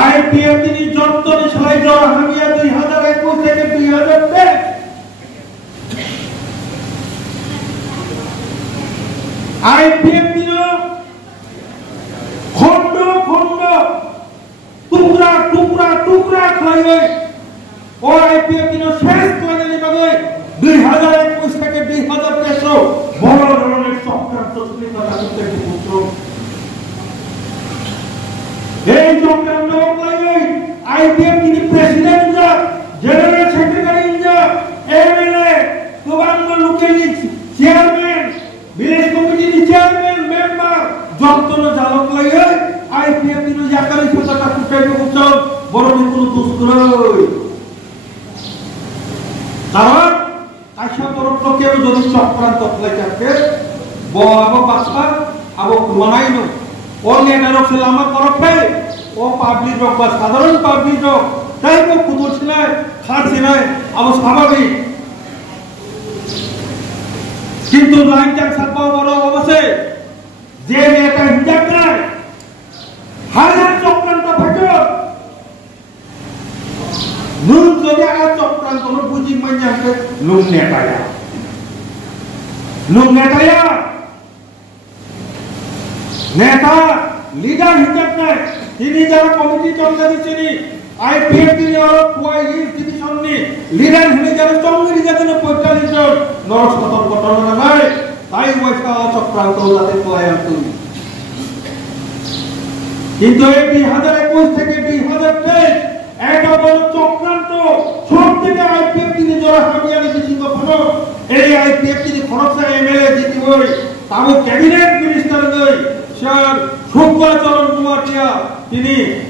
IPF তিনি যন্ত্রণী সেলাই জ্বর হামিয়া 2021 থেকে 2023 আইপিএফ দিন খন্ড খন্ড টুকরা টুকরা টুকরা খাইবে ও আইপিএফ দিন শেষ করে দিবে 2021 থেকে 2023 বড় ধরনের চক্রান্ত চক্রিতা করতে পুত্র এই চক্রান্ত লাগে আইপিএফ তিনি প্রেসিডেন্ট যা জেনারেল সেক্রেটারি যা এমএলএ প্রবাঙ্গ লোকেল চেয়ারম্যান বিলেজ কমিটির চেয়ারম্যান মেম্বার যতন জালক লাগে আইপিএফ দিন জাকারি সততা কুটাইতে পুত্র বড় কোনো দুষ্করই কারণ আশা করত কেউ যদি চক্রান্ত লাগে বড় বাসা আবো মানাইনো ও নেতারা ছিল আমার তরফে ও পাবলিক রক বা সাধারণ পাবলিক রক তাই তো কুদুর ছিল খাচ্ছে না আবো স্বাভাবিক কিন্তু লাইনটার সাপা বড় অবশ্যই যে নেতা হিজাব নাই হাজার চক্রান্ত ফাটো নুন যদি আর চক্রান্ত বুঝি মাইয়াকে নুন নেতায়া নেতা লিডার হিসাব নাই তিনি যারা কমিটি চলতে দিচ্ছেন আইপিএফ তিনি আরো পুয়াই ডিভিশন নি লিডার হিনে যারা চঙ্গিরি যাতে 45 জন নরক সতর্ক ঘটনা নাই তাই ওইটা চক্রান্ত যাতে পুয়াই তুমি কিন্তু এই 2021 থেকে 2023 একটা বড় চক্রান্ত সব থেকে আইপিএফ তিনি যারা হামিয়ানি সিংহ ফলো এই আইপিএফ তিনি খরচা এমএলএ জিতি হই তাও ক্যাবিনেট মিনিস্টার নয় স্যার সুব্বাচরণ কুমারিয়া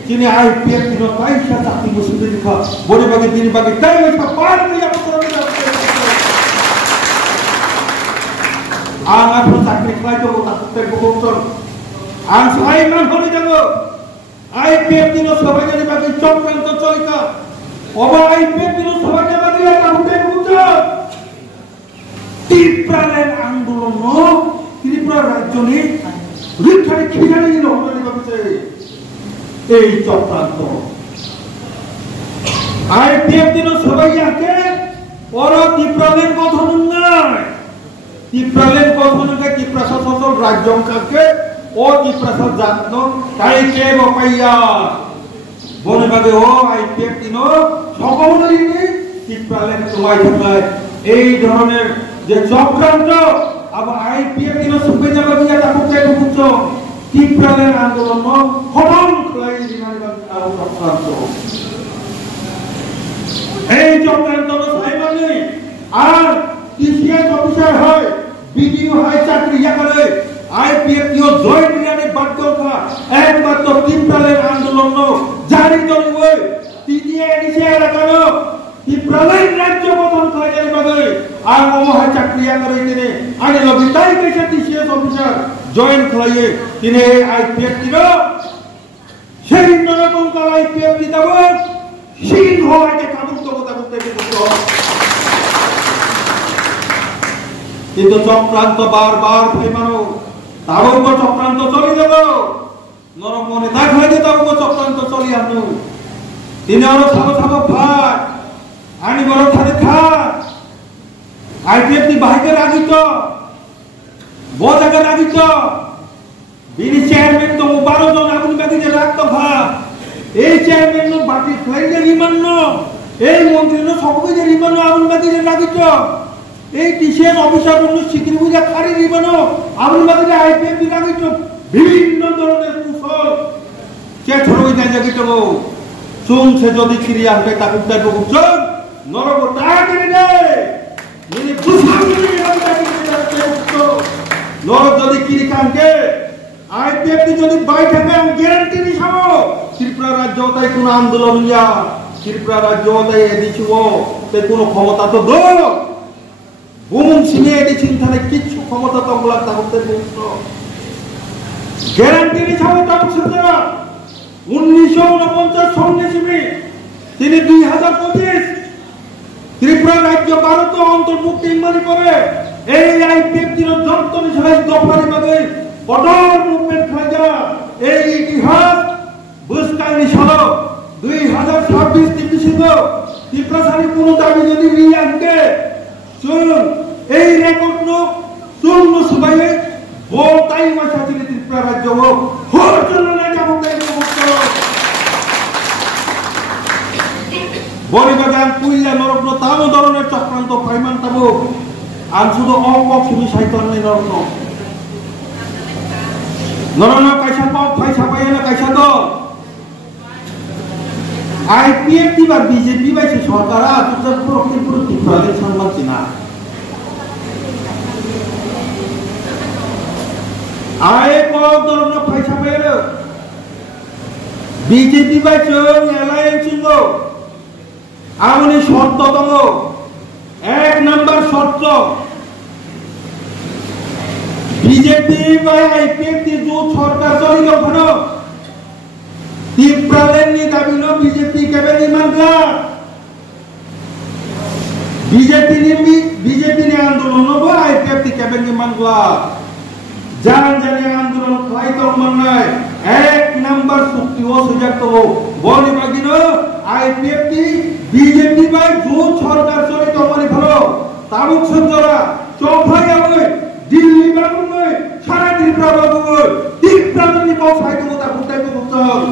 তিনি আইপিএফ দিন পয়সা চাকরি বসে লিখা বড় বাগে দিন বাগে তাই ওইটা পার দিয়ে আর আপনি চাকরি খাইতে হবে তাতে গোপন আর সবাই মান হলে যাব আইপিএফ দিন সবাই জানি বাগে চক্রান্ত চলিকা ওবা আইপিএফ দিন সবাই জানি বাগে এটা হুটে বুঝো তীব্রালের আন্দোলন ত্রিপুরা রাজ্য নিয়ে রিখারি খিখারি হতে ভাবছে এই চক্রান্ত আইপিএফ দিন সবাই আকে ওর ত্রিপুরালের গঠন নাই ত্রিপুরালের গঠনটা ত্রিপুরা শাসক রাজ্য কাকে ও ত্রিপুরা জাত তাই কে বপাইয়া বনে বাদে ও আইপিএফ দিন সকলেরই ত্রিপুরালের তোমায় থাকায় এই ধরনের যে চক্রান্ত আবার আইপিএফ দিন সুপে যাবে দিয়া তাকে চাইতে বুঝছো ত্রিপুরালের আন্দোলন খতম করে চক্রান্ত এই চক্রান্ত সাইমানি আর টিসিএস অফিসার হয় বিডিও হয় চাকরি করে আইপিএফ দিও জয়েন্ট রিয়ানে বাধ্য করা একমাত্র ত্রিপুরালের আন্দোলন জারি করিবে তিনিয়ে এসে এলাকানো ত্রিপুরালের রাজ্য গঠন করে যাবে আর ওমহাই চাকরি করে তিনি আগে লবি তাই কইছে টিসিএস অফিসার জয়েন খাইয়ে তিনি আইপিএফ দিল সেই নরকম কাল আইপিএফ দিতাব সিংহ আইতে কাবুল করতে করতে কিন্তু চক্রান্ত বারবার ফেমানো তাও চক্রান্ত চলে যাব নরম মনে দাগ হয়ে যেত চক্রান্ত চলি আনো তিনি আরো সাবো সাবো ভাত আনি বড় খাতে খাত আইপিএফ দি বাহিকে রাখিত জায়গা রাখিত বিনি চেয়ারম্যান তো 12 জন আগুন বাগিতে রাখতো ভাত এই চেয়ারম্যান বাকি ফ্লাইটে রিমান্ড এই মন্ত্রী সবকে যে রিমান্ড আগুন বাগিতে রাখিত এই টিসিএস অফিসার স্বীকৃতি বুঝা খারি রিমান্ড আগুন বাগিতে আইপিএফ দি রাখিত বিভিন্ন ধরনের কুশল কে ছড়ই না জাগিত শুনছে যদি ফিরে আসবে তাকে তাকে বুঝছেন নরক তাড়াতাড়ি দেয় যদি নরক যদি কিরি কানকে আইপিএফ যদি বাই থাকে আমি গ্যারান্টি দিছাব ত্রিপুরা রাজ্য তাই কোন আন্দোলন ইয়া ত্রিপুরা রাজ্য তাই এদিছুব তাই কোন ক্ষমতা তো দো বুম সিনে এদিছিন তাহলে কিছু ক্ষমতা তো বলা তাহলে বুঝছো গ্যারান্টি দিছাব তাও সুতরা 1949 সন্ন্যাসী তিনি 2025 ত্রিপুরা রাজ্য ভারত অন্তর্ভুক্ত ইমানি করে এই আইপিএফ দিন যন্ত্রণী ছাড়াই দফারি ভাবে কঠোর মুভমেন্ট খাইয়া ত্রিপুরাসারি কোনো দাবি যদি রিয়াঙ্কে চলুন এই রেকর্ড লোক চূর্ণ সবাই বলতাই মাসা ছিল ত্রিপুরা রাজ্য হোক হোর জন্য না যাবো তাই বরিবাগান কুইল্লা নরত্ন তামো ধরনের চক্রান্ত ফাইমান তাবো আর শুধু অপক শুধু সাইতন নেই নরত্ন নরন কাইসা পক ফাইসা পাইলা কাইসা তো আইপিএফ কি বা বিজেপি বাইছে সরকার আতুর পুরো ত্রিপুরাদের সম্মান চিনা আয় পক ধরনের ফাইসা পাইলা বিজেপি বাইছে এলায়েন্স গো আমনি শর্ত দম এক নাম্বার শর্ত বিজেপি বা আইপিএফ তি जो সরকার চলি গফনো ত্রিপুরালেনি দাবিনো বিজেপি কেবে নিমানলা বিজেপি নি আন্দোলন নব আইপিএফ তি কেবে নিমানলা জান জানে আন্দোলন খাই তো মাননাই এক নাম্বার চুক্তি ও সুযোগ তো বলি বাগিনো আইপিএফ তি বিজেপি বা जो সরকার চলি তো মানে ভালো তাবুক সঞ্জরা চৌফাই আবে দিল্লি বাবু নয় সারা ত্রিপুরা বাবু ত্রিপুরা যদি কও ফাইতো তা ফুটাই তো বুঝছল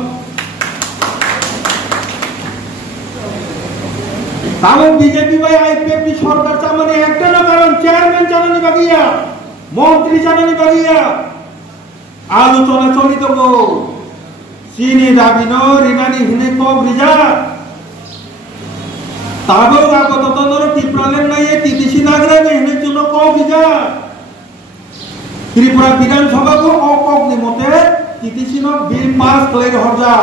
তাও বিজেপি বাই আইপিএফ নি সরকার চামানে একটা না কারণ চেয়ারম্যান জানানি বাগিয়া মন্ত্রী জানানি বাগিয়া আলোচনা চলিত গো চিনি দাবি ন রিনানি হিনে কব রিজা তাবো আগত তন্দর ত্রিপুরালেন নাই তিতিসি নাগরা হিনে জন্য কব রিজা ত্রিপুরা বিধানসভা को অপক নিমতে তিতিসি ন বিল পাস কলাই হরজা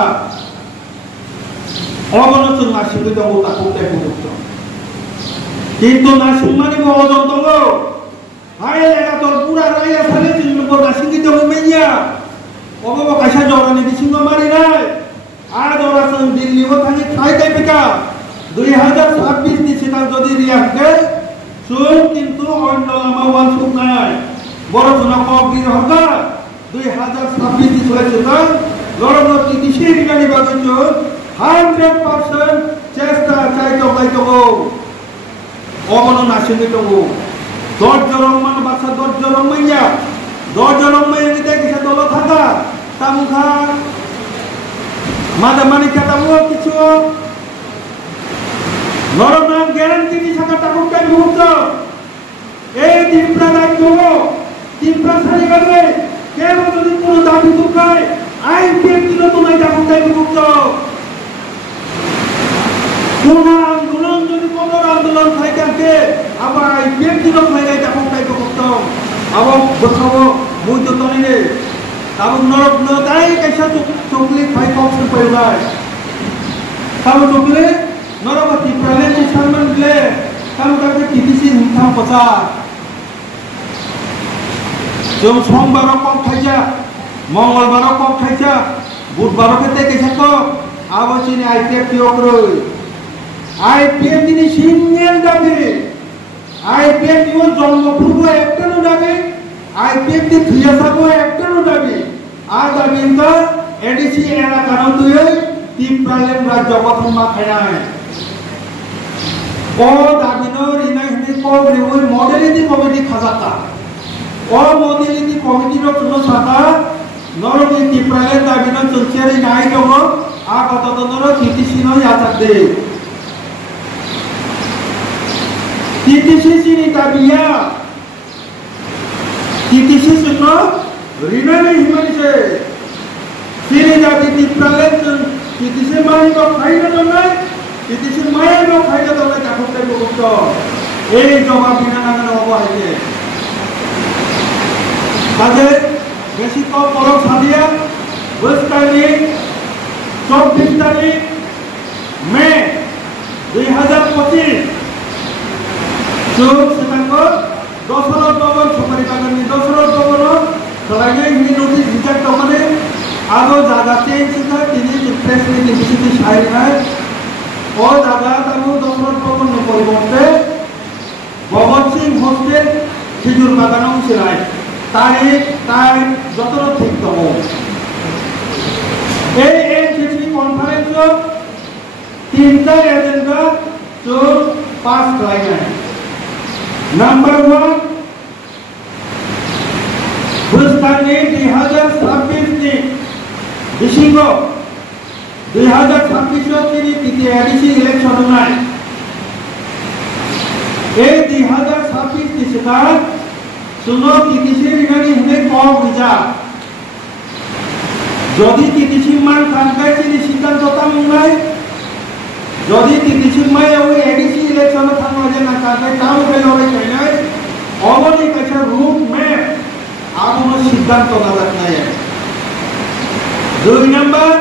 অগণচন নাসিক দম তা কোটাই পুরুত কিন্তু নাসিক মানে অজন দম হাই লাগা তোর পুরা রাইয়া সালে চিন কো নাসিক দম মেইয়া অবব কাইসা জরানি বিসিং মারি নাই আর দরাসন দিল্লি ও থাকি খাই তাই পিকা 2026 নি সিনা যদি রিয়াকে সুন কিন্তু অন্য লামা ওয়ান সুক নাই বড় জনা কবি হরদা 2026 নি চলেছে না লড়ন তিতিসি রিগানি বাগিন 100% চেষ্টা চাইতো পাইতো অবন নাসিনি তো দর্জ রহমান বাচ্চা দর্জ রহমাইয়া দর্জ রহমাইয়া নিতে কিসে দল থাকা তামুখা মাদা মানি কাটাবো কিছু নরনাম গ্যারান্টি নি থাকা তামুক কাই মুহূর্ত এই ত্রিপুরা রাজ্য ত্রিপুরা সারি গেলে কেউ যদি কোনো দাবি দুখায় আইপিএফ দিল তো নাই তামুক কাই মুহূর্ত কোন আন্দোলন যদি কোন আন্দোলন থাকে আবার আইপিএফ দিল খাইলে তামুক কাই মুহূর্ত আবার বসাবো মুই তো তনিনে তাবুক নরক ন তাই কাইসা চকলি ফাই কক্স পাইবাই তাবুক চকলি নরবতী প্রলেনি সম্মান দিলে কাম কাকে তিতিসি হুমথা পচা जों सोमबार कम खाइजा मंगलबार कम खाइजा बुधबार खेते कैसा को आवासीन आईपीएफ योग्रय आईपीएफ दिनी सिंगल दाबी आईपीएफ दिवो जन्म पूर्व एकटा नो दाबी आईपीएफ दि थियासाबो एकटा नो दाबी आ दाबी का एडीसी एला कानो तुय ত্রিপুরালেন রাজ্য গঠন মা খায় ও দাবি নো রিনাই হিনি কো রিউই মডেলিটি কমিটি খাজাতা ও মডেলিটি কমিটির জন্য সাদা নরমি ত্রিপুরালেন দাবি নো চলছেরি নাই দङ আ গতদনর টিটিসি ন याचादे টিটিসি সিনি দাবিয়া টিটিসি জন্য রিনাই হিমানিছে সিনি দাবি ত্রিপুরালেন টিটিসি মাই তো খাইনা দনাই টিটিসি মাই তো খাইনা দনাই তাকতে বকত এই জবাব বিনা নাগান অবহাইছে কাজে বেশি তো পরক সাদিয়া 22 তারিখ 24 তারিখ মে 2025 যোগ সেনাঙ্গ দশরথ ভবন সুপারি বাগানি দশরথ ভবন সরাইয়ে হিনি নোটিশ বিচার দমানে आगो जागा चेंज था तिनी प्रेस मीटिंग बिसिति साइनाय ओ जागा तामु दशरथ भवन न परिबर्ते भगत सिंह हॉस्टेल खिजुर बागानाव सिराय तारिख टाइम जतन ठीक दङ এই এনসিসি কনফারেন্স তিনটা এজেন্ডা पास खालामनाय नम्बर 1 बोसोरनि 2026 नि डिसेम्बर 2026 नि टीटीआरडीसी इलेक्शन होनाय ए 2026 नि सिगां जोङो टीटीसी रिनानि हने कम रिजार्भ যদি टीटीसी मान कांग्रेसनि सिद्धांतता मुंनाय যদি टीटीसी माय ओइ एडीसी इलेक्शन थांनो जेना कांग्रेस ताव बेलरे खायनाय अबनि काछा रूट मैप आबो सिद्धांत नाजानाय 2 नम्बर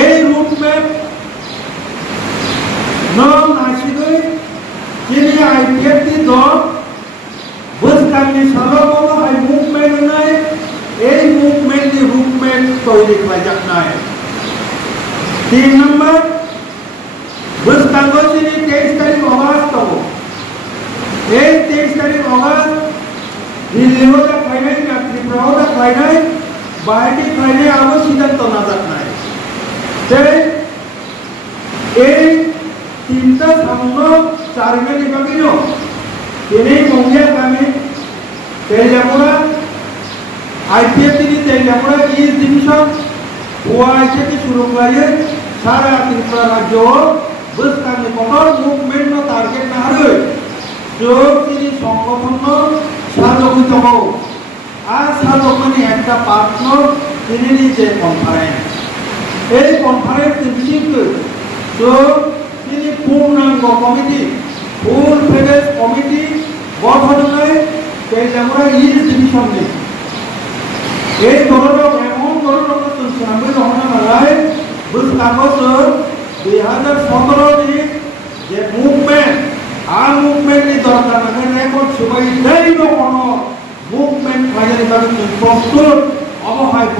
ए रूट मैप नो नासिगै जेनि आईपीएफ नि दल बोसोरनि सालाव हाय मुभमेन्ट होनाय ए मुभमेन्ट नि रूटमेप तैयारि खालामनाय 3 नम्बर बोसोरनि 23 तारिख अगस्त ए 23 तारिख अगस्त दिल्लीआव जाखायनाय त्रिपुरायाव जाखायनाय बायदि खायनाय आबो सिद्धांत नाजानाय जे ए तीनटा सामनो चारिमेनि बागिनो दिनै मंगिया गामि तेलियापुरा आईपीएफ नि तेलियापुरा ईस्ट डिविजन ओआईसी की शुरू खालायो सारा त्रिपुरा राज्योआव बोसोरनि कटर मुभमेन्ट नो टार्गेट नाहरै जो तिनि संगठन सालगै दङ आ सालगनि একটা पार्टनर दिनैनि जे कनफारेन्स এই कनफारेन्स नि बिथिंखौ जो तिनि पूर्णांग कमिटी ফুল ফেডারেল কমিটি গঠন করে তেলিয়াপুরা ইস্ট ডিভিশন নে এই ধরনের এমন ধরনের সামনে হওয়া নালায় बोसोर 2017 नि যে মুভমেন্ট মুভমেন্ট नि দরকার না রেকর্ড সবাই দেই নো কোনো মুভমেন্ট ফাইনালি ভাবে প্রস্তুত অবহায়